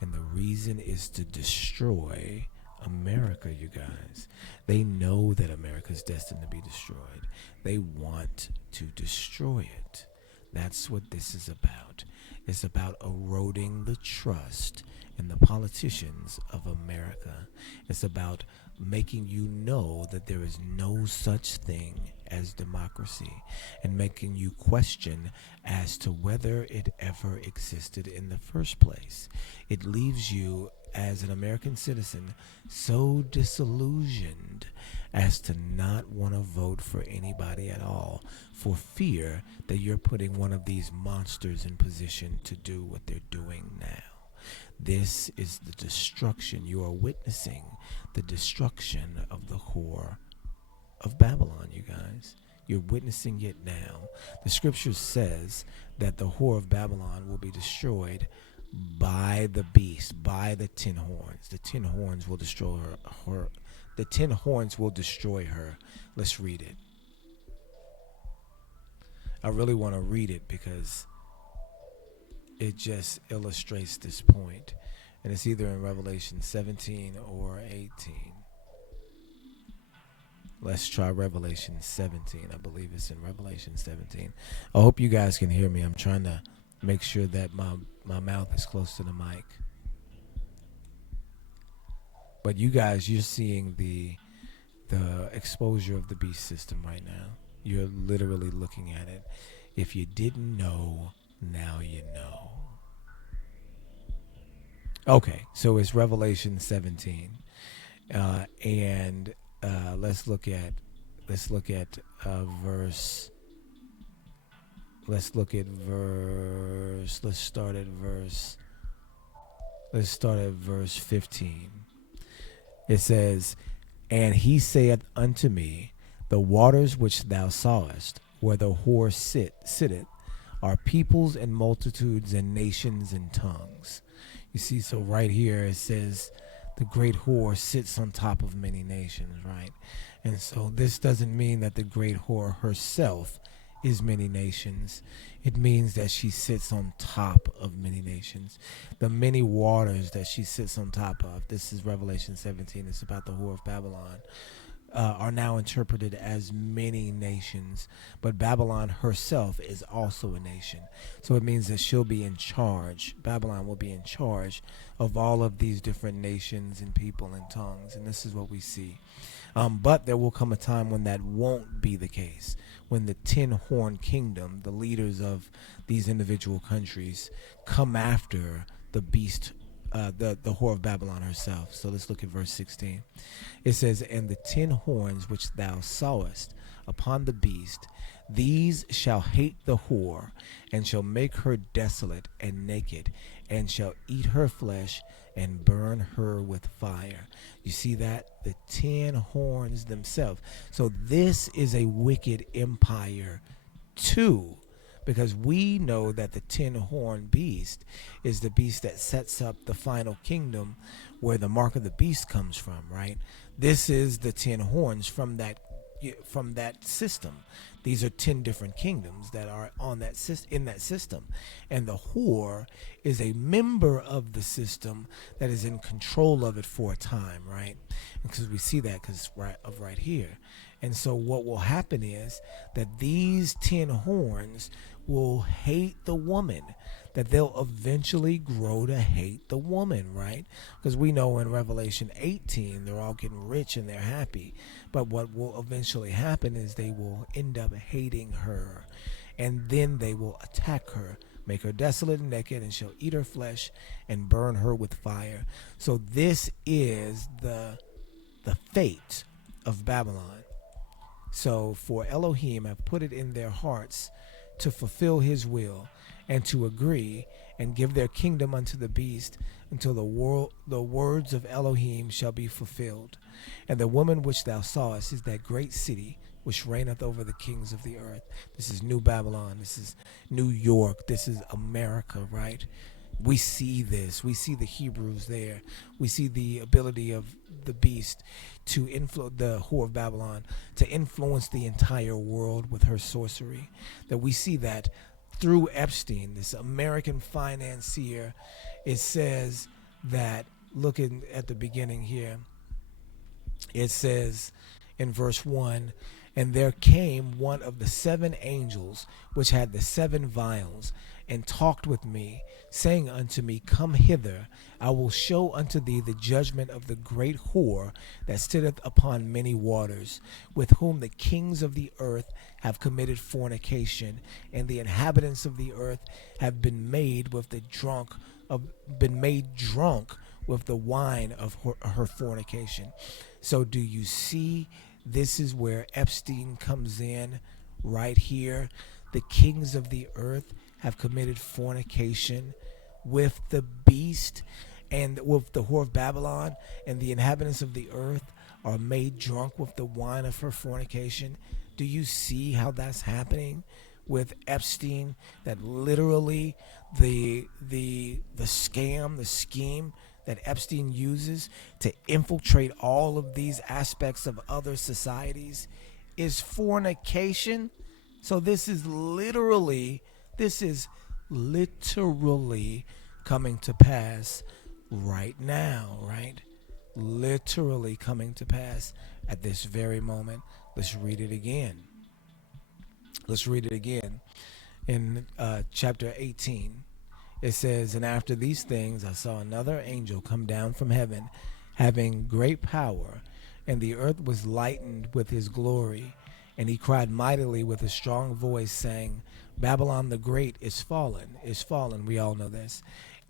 And the reason is to destroy America, you guys. They know that America is destined to be destroyed. They want to destroy it. That's what this is about. It's about eroding the trust in the politicians of America. It's about making you know that there is no such thing as democracy and making you question as to whether it ever existed in the first place. It leaves you as an American citizen so disillusioned as to not want to vote for anybody at all for fear that you're putting one of these monsters in position to do what they're doing now. This is the destruction. You are witnessing the destruction of the whore of Babylon, you guys. You're witnessing it now. The scripture says that the whore of Babylon will be destroyed by the beast, by the 10 horns. The 10 horns will destroy her. The 10 horns will destroy her. Let's read it. I really want to read it because it just illustrates this point. And it's either in Revelation 17 or 18. Let's try Revelation 17. I believe it's in Revelation 17. I hope you guys can hear me. I'm trying to Make sure that my mouth is close to the mic. But you guys, you're seeing the exposure of the beast system right now. You're literally looking at it. If you didn't know, now you know. Okay, so it's Revelation 17, and let's look at verse. Let's look at verse. Let's start at verse. Let's start at verse 15. It says, "And he saith unto me, The waters which thou sawest, where the whore sitteth, are peoples and multitudes and nations and tongues." You see, so right here it says the great whore sits on top of many nations, right? And so this doesn't mean that the great whore herself is many nations. It means that she sits on top of many nations. The many waters that she sits on top of, this is Revelation 17, it's about the whore of Babylon, are now interpreted as many nations. But Babylon herself is also a nation. So it means that she'll be in charge. Babylon will be in charge of all of these different nations and people and tongues. And this is what we see. But there will come a time when that won't be the case. When the 10-horn kingdom, the leaders of these individual countries, come after the beast, the whore of Babylon herself. So let's look at verse 16. It says, "And the 10 horns which thou sawest upon the beast, these shall hate the whore, and shall make her desolate and naked, and shall eat her flesh, and burn her with fire." You see that? The 10 horns themselves. So this is a wicked empire too, because we know that the 10-horn beast is the beast that sets up the final kingdom, where the mark of the beast comes from, right? This is the 10 horns from that system. These are 10 different kingdoms that are on that in that system, and the whore is a member of the system that is in control of it for a time, right? Because we see that because right here. And so what will happen is that these 10 horns will hate the woman, that they'll eventually grow to hate the woman, right? Because we know in Revelation 18, they're all getting rich and they're happy. But what will eventually happen is they will end up hating her. And then they will attack her, make her desolate and naked, and shall eat her flesh and burn her with fire. So this is the fate of Babylon. So for Elohim have put it in their hearts to fulfill his will, and to agree and give their kingdom unto the beast, until the words of Elohim shall be fulfilled. And the woman which thou sawest is that great city which reigneth over the kings of the earth. This is New Babylon. This is New York. This is America, right? We see this. We see the Hebrews there. We see the ability of the beast to influence the whore of Babylon, to influence the entire world with her sorcery. That we see that through Epstein, this American financier. It says that, looking at the beginning here, it says in verse 1, "And there came one of the 7 angels which had the 7 vials, and talked with me, saying unto me, Come hither, I will show unto thee the judgment of the great whore that sitteth upon many waters, with whom the kings of the earth have committed fornication, and the inhabitants of the earth have been made drunk with the wine of her fornication." So do you see? This is where Epstein comes in right here. The kings of the earth have committed fornication with the beast and with the whore of Babylon, and the inhabitants of the earth are made drunk with the wine of her fornication. Do you see how that's happening with Epstein? That literally the scam, the scheme that Epstein uses to infiltrate all of these aspects of other societies is fornication. So this is literally coming to pass right now, right? Literally coming to pass at this very moment. Let's read it again. in chapter 18. It says, "And after these things I saw another angel come down from heaven, having great power, and the earth was lightened with his glory. And he cried mightily with a strong voice, saying, Babylon the Great is fallen, is fallen." We all know this.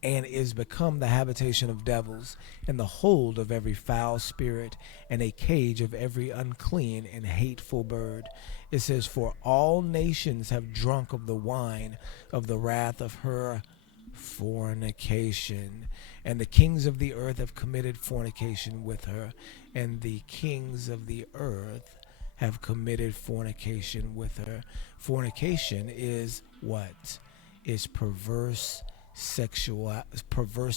"And is become the habitation of devils, and the hold of every foul spirit, and a cage of every unclean and hateful bird." It says, "For all nations have drunk of the wine of the wrath of her fornication, and the kings of the earth have committed fornication with her." And the kings of the earth have committed fornication with her. Fornication is what? Is perverse sexuality, perverse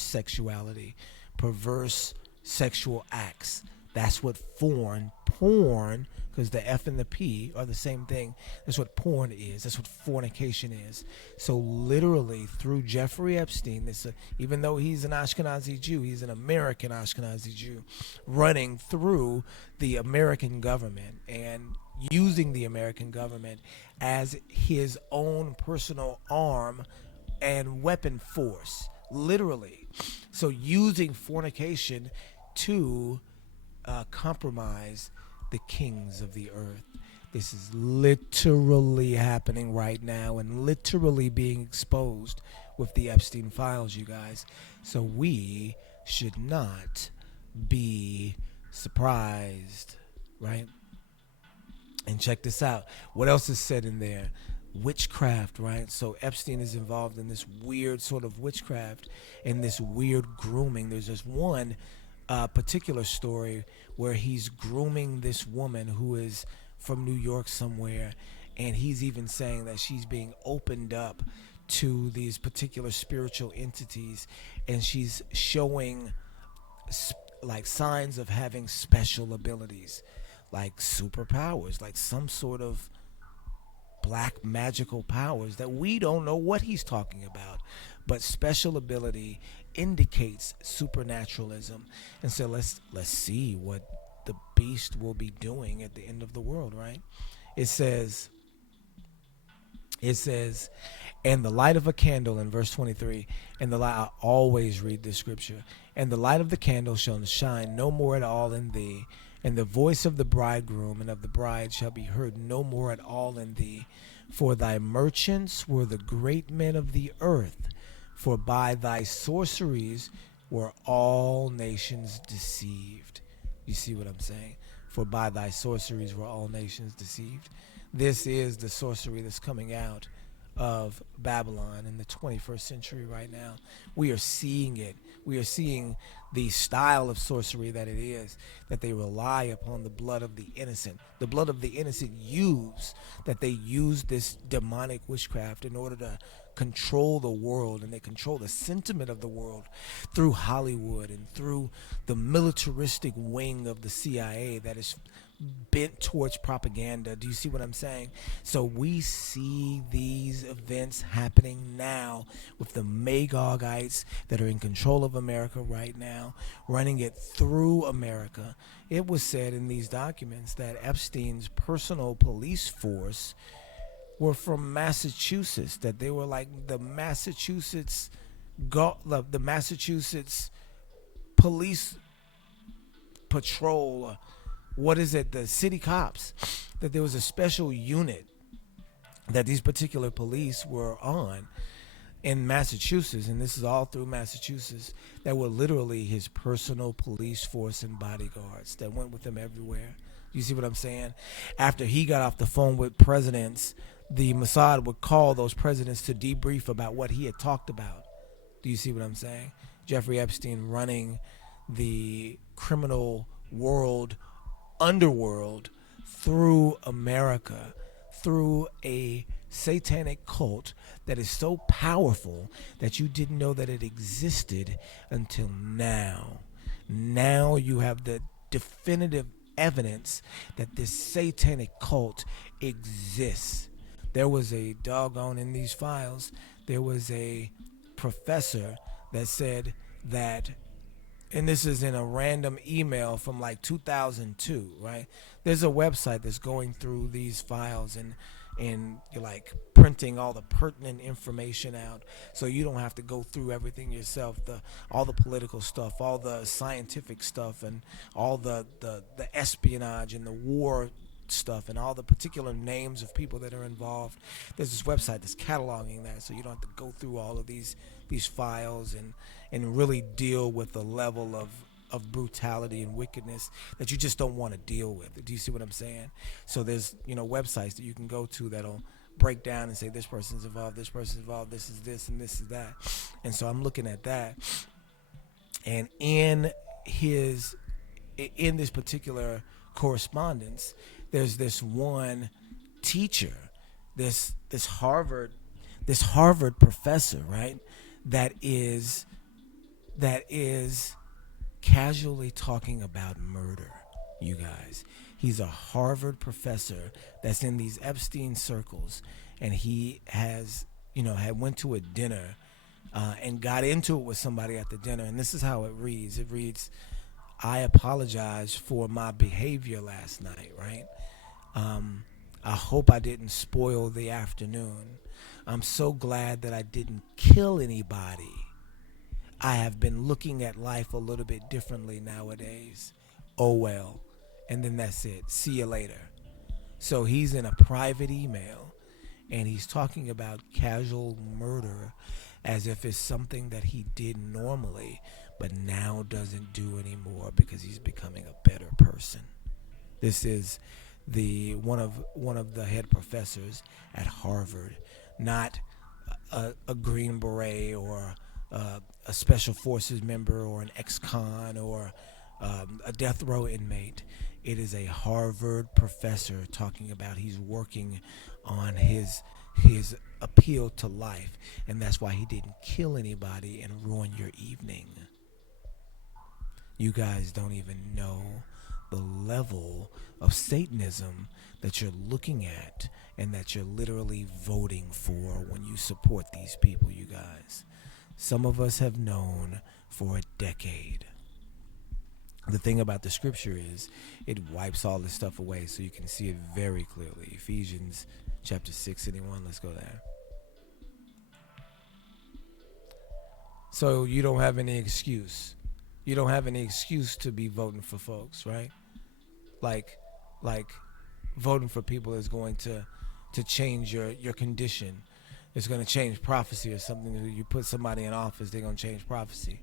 sexual acts. That's what porn, because the F and the P are the same thing. That's what porn is. That's what fornication is. So literally, through Jeffrey Epstein, even though he's an Ashkenazi Jew, he's an American Ashkenazi Jew, running through the American government and using the American government as his own personal arm and weapon force, literally. So using fornication to compromise the kings of the earth. This is literally happening right now and literally being exposed with the Epstein files, you guys. So we should not be surprised, right? And check this out. What else is said in there? Witchcraft, right? So Epstein is involved in this weird sort of witchcraft and this weird grooming. There's this one particular story where he's grooming this woman who is from New York somewhere, and he's even saying that she's being opened up to these particular spiritual entities, and she's showing like signs of having special abilities, like superpowers, like some sort of black magical powers that we don't know what he's talking about. But special ability indicates supernaturalism. And so let's see what the beast will be doing at the end of the world, right? It says, "And the light of a candle," in verse 23, "and the light," I always read this scripture, "and the light of the candle shall shine no more at all in thee, and the voice of the bridegroom and of the bride shall be heard no more at all in thee. For thy merchants were the great men of the earth, for by thy sorceries were all nations deceived." You see what I'm saying? For by thy sorceries were all nations deceived. This is the sorcery that's coming out of Babylon in the 21st century right now. We are seeing it. We are seeing the style of sorcery that it is, that they rely upon the blood of the innocent. The blood of the innocent that they use this demonic witchcraft in order to control the world, and they control the sentiment of the world through Hollywood and through the militaristic wing of the CIA that is bent towards propaganda. Do you see what I'm saying? So we see these events happening now with the Magogites that are in control of America right now, running it through America. It was said in these documents that Epstein's personal police force were from Massachusetts, that they were like the Massachusetts police patrol, what is it, the city cops, that there was a special unit that these particular police were on in Massachusetts, and this is all through Massachusetts, that were literally his personal police force and bodyguards that went with him everywhere. You see what I'm saying? After he got off the phone with presidents, the Mossad would call those presidents to debrief about what he had talked about. Do you see what I'm saying? Jeffrey Epstein running the criminal world, underworld, through America, through a satanic cult that is so powerful that you didn't know that it existed until now. Now you have the definitive evidence that this satanic cult exists. There was a doggone, in these files, there was a professor that said that, and this is in a random email from like 2002, right? There's a website that's going through these files, and and you're like printing all the pertinent information out, so you don't have to go through everything yourself. All the political stuff, all the scientific stuff, and all the espionage and the war stuff, and all the particular names of people that are involved. There's this website that's cataloging that, so you don't have to go through all of these files and really deal with the level of brutality and wickedness that you just don't want to deal with. Do you see what I'm saying? So there's websites that you can go to that'll break down and say this person's involved, this person's involved, this is this and this is that. And so I'm looking at that, and his in this particular correspondence, there's this one teacher, this Harvard professor, right? That is casually talking about murder, you guys. He's a Harvard professor that's in these Epstein circles, and he had went to a dinner and got into it with somebody at the dinner. And this is how it reads. It reads, "I apologize for my behavior last night, right? I hope I didn't spoil the afternoon. I'm so glad that I didn't kill anybody. I have been looking at life a little bit differently nowadays. Oh well." And then that's it. See you later. So he's in a private email, and he's talking about casual murder as if it's something that he did normally but now doesn't do anymore because he's becoming a better person. This is the one of the head professors at Harvard, not a Green Beret or a special forces member or an ex-con or a death row inmate. It is a Harvard professor talking about he's working on his appeal to life, and that's why he didn't kill anybody and ruin your evening. You guys don't even know the level of Satanism that you're looking at and that you're literally voting for when you support these people, you guys. Some of us have known for a decade. The thing about the scripture is it wipes all this stuff away so you can see it very clearly. Ephesians chapter 6, anyone? Let's go there. So you don't have any excuse. You don't have any excuse to be voting for folks, right? Like like voting for people is going to change your condition. It's going to change prophecy or something. You put somebody in office, they're going to change prophecy.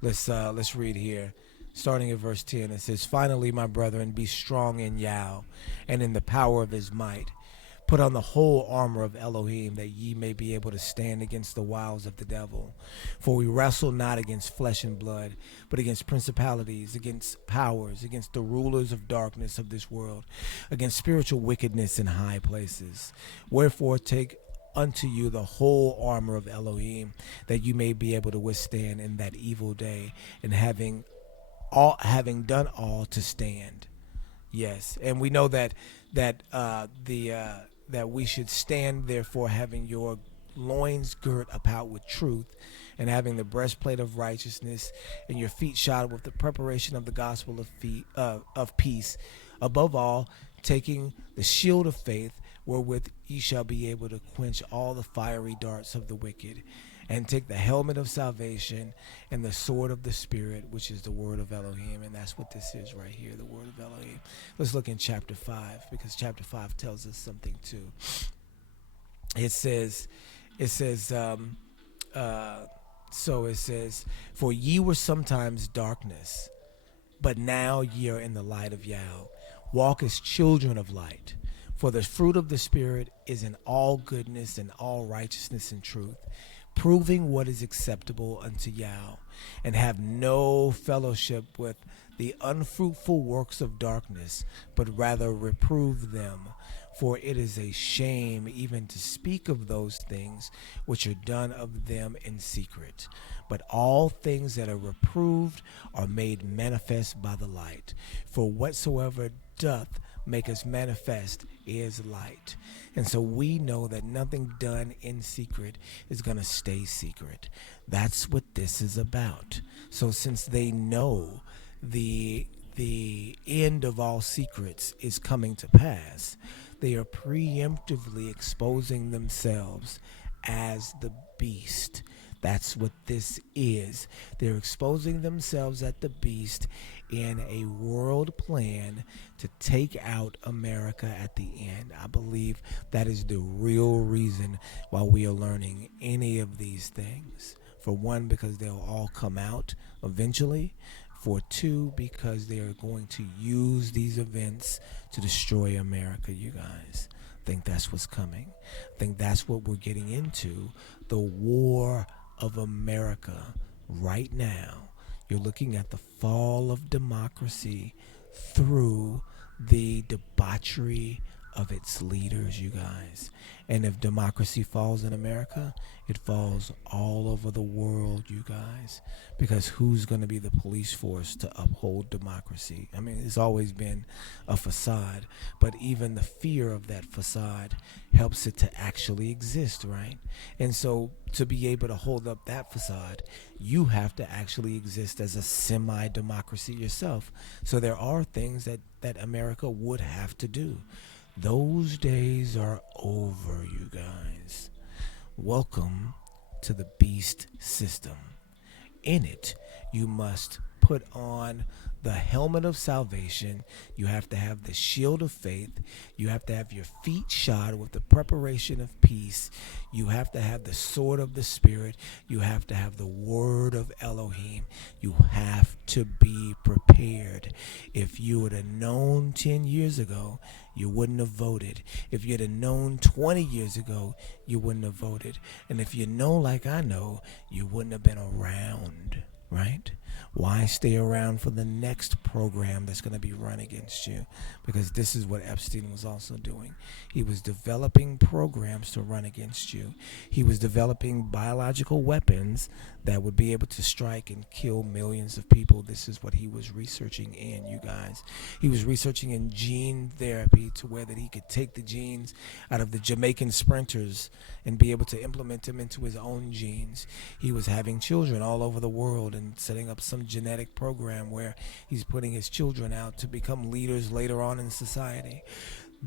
Let's read here. Starting at verse 10, it says, "Finally, my brethren, be strong in Yah and in the power of his might. Put on the whole armor of Elohim, that ye may be able to stand against the wiles of the devil. For we wrestle not against flesh and blood, but against principalities, against powers, against the rulers of darkness of this world, against spiritual wickedness in high places. Wherefore take unto you the whole armor of Elohim, that you may be able to withstand in that evil day, and having done all to stand." Yes, and we know that we should stand, therefore, having your loins girt about with truth, and having the breastplate of righteousness, and your feet shod with the preparation of the gospel of peace. Above all, taking the shield of faith, wherewith ye shall be able to quench all the fiery darts of the wicked, and take the helmet of salvation and the sword of the Spirit, which is the word of Elohim. And that's what this is right here, the word of Elohim. Let's look in chapter 5, because chapter 5 tells us something too. It says, "For ye were sometimes darkness, but now ye are in the light of Yah. Walk as children of light. For the fruit of the Spirit is in all goodness and all righteousness and truth, proving what is acceptable unto Yah, and have no fellowship with the unfruitful works of darkness, but rather reprove them. For it is a shame even to speak of those things which are done of them in secret. But all things that are reproved are made manifest by the light. For whatsoever doth make us manifest is light." And so we know that nothing done in secret is going to stay secret. That's what this is about. So since they know the end of all secrets is coming to pass, They are preemptively exposing themselves as the beast. That's what this is. They're exposing themselves at the beast in a world plan to take out America at the end. I believe that is the real reason why we are learning any of these things. For one, because they'll all come out eventually. For two, because they are going to use these events to destroy America, you guys. I think that's what's coming. I think that's what we're getting into. The war of America right now. You're looking at the fall of democracy through the debauchery of its leaders, you guys. And if democracy falls in America, it falls all over the world, you guys. Because who's going to be the police force to uphold democracy? I mean, it's always been a facade, but even the fear of that facade helps it to actually exist, right? And so to be able to hold up that facade, you have to actually exist as a semi-democracy yourself. So there are things that America would have to do. Those days are over, you guys. Welcome to the beast system. In it, you must put on the helmet of salvation. You have to have the shield of faith. You have to have your feet shod with the preparation of peace. You have to have the sword of the Spirit. You have to have the word of Elohim. You have to be prepared. If you would have known 10 years ago, you wouldn't have voted. If you'd have known 20 years ago, you wouldn't have voted. And if you know like I know, you wouldn't have been around, right? Why stay around for the next program that's going to be run against you? Because this is what Epstein was also doing. He was developing programs to run against you. He was developing biological weapons that would be able to strike and kill millions of people. This is what he was researching in, you guys. He was researching in gene therapy to where that he could take the genes out of the Jamaican sprinters and be able to implement them into his own genes. He was having children all over the world and setting up some genetic program where he's putting his children out to become leaders later on in society.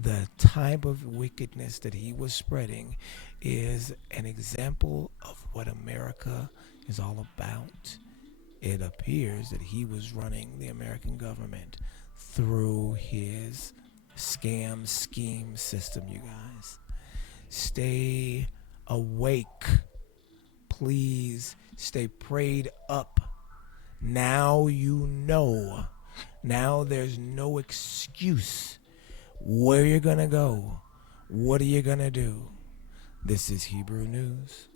The type of wickedness that he was spreading is an example of what America is all about. It appears that he was running the American government through his scam scheme system, you guys. Stay awake. Please stay prayed up. Now you know. Now there's no excuse where you're going to go. What are you going to do? This is Hebrew News.